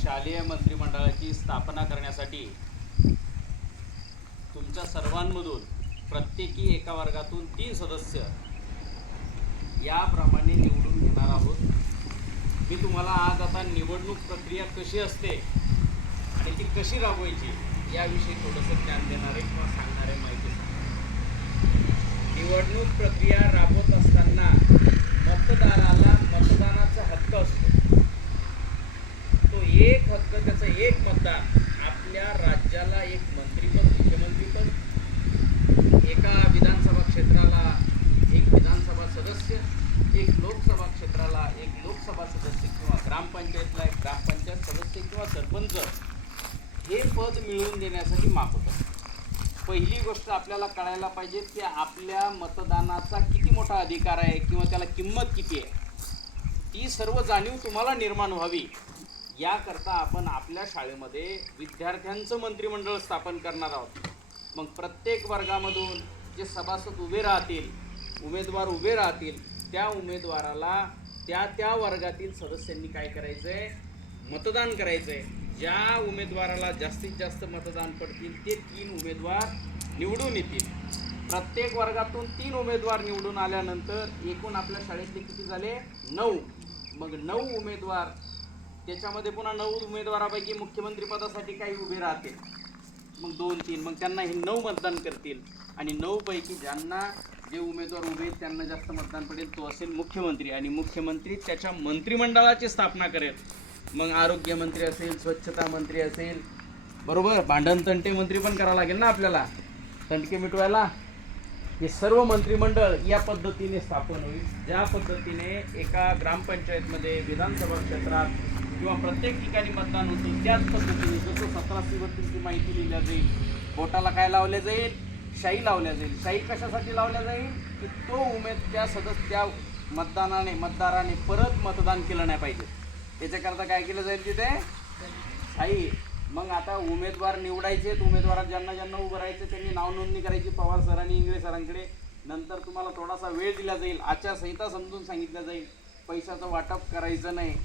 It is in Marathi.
शालेय मंत्रिमंडळाची स्थापना करण्यासाठी तुमच्या सर्वांमधून प्रत्येकी एका वर्गातून 3 सदस्य याप्रमाणे निवडून घेणार आहोत. मी तुम्हाला आज आता निवडणूक प्रक्रिया कशी असते आणि ती कशी राबवायची याविषयी थोडंसं ज्ञान देणारे किंवा सांगणारे माहिती सांगणार. निवडणूक प्रक्रिया राबवत असताना मतदाराला मतदानाचा हक्क असतो. तो एक हक्क, त्याचं एक मतदान आपल्या राज्याला एक मंत्रीपद, मुख्यमंत्रीपद, एका विधानसभा क्षेत्राला एक विधानसभा सदस्य, एक लोकसभा क्षेत्राला एक लोकसभा सदस्य किंवा ग्रामपंचायतला एक ग्रामपंचायत सदस्य किंवा सरपंच हे पद मिळवून देण्यासाठी माफ होतं. पहिली गोष्ट आपल्याला कळायला पाहिजे की आपल्या मतदानाचा किती मोठा अधिकार आहे किंवा त्याला किंमत किती आहे, ती सर्व जाणीव तुम्हाला निर्माण व्हावी याकरता आपण आपल्या शाळेमध्ये विद्यार्थ्यांचं मंत्रिमंडळ स्थापन करणार आहोत. मग प्रत्येक वर्गामधून जे सभासद उभे राहतील, उमेदवार उभे राहतील, त्या उमेदवाराला त्या वर्गातील सदस्यांनी काय करायचं आहे, मतदान करायचं आहे. ज्या उमेदवाराला जास्तीत जास्त मतदान पडतील ते 3 उमेदवार निवडून येतील. प्रत्येक वर्गातून 3 उमेदवार निवडून आल्यानंतर एकूण आपल्या शाळेतले किती झाले, 9. मग 9 उमेदवार, त्याच्यामध्ये पुन्हा 9 उमेदवारापैकी मुख्यमंत्रीपदासाठी काही उभे राहतील, मग 2-3, मग त्यांना हे 9 मतदान करतील आणि 9 पैकी ज्यांना जे उमेदवार उभे आहेत त्यांना जास्त मतदान पडेल तो असेल मुख्यमंत्री, आणि मुख्यमंत्री त्याच्या मंत्रिमंडळाची स्थापना करेल. मग आरोग्यमंत्री असेल, स्वच्छता मंत्री असेल, बरोबर, भांडणतंटे मंत्री पण करावं लागेल ना आपल्याला तंटके मिटवायला. हे सर्व मंत्रिमंडळ या पद्धतीने स्थापन होईल. ज्या पद्धतीने एका ग्रामपंचायतमध्ये, विधानसभा क्षेत्रात किंवा प्रत्येक ठिकाणी मतदान होतं त्याच पद्धतीने जसं 17C माहिती लिहिल्या जाईल, बोटाला काय लावल्या जाईल, शाई लावल्या जाईल. शाई कशासाठी लावल्या जाईल की तो त्या मतदाराने परत मतदान केलं नाही पाहिजे, त्याच्याकरता काय केलं जाईल तिथे शाई. मग आता उमेदवार निवडायचे, उमेदवारात ज्यांना उभं राहायचं त्यांनी नाव नोंदणी करायची पवार सरांनी, इंगळे सरांकडे. नंतर तुम्हाला थोडासा वेळ दिला जाईल, आचारसंहिता समजून सांगितलं जाईल, पैशाचं वाटप करायचं नाही.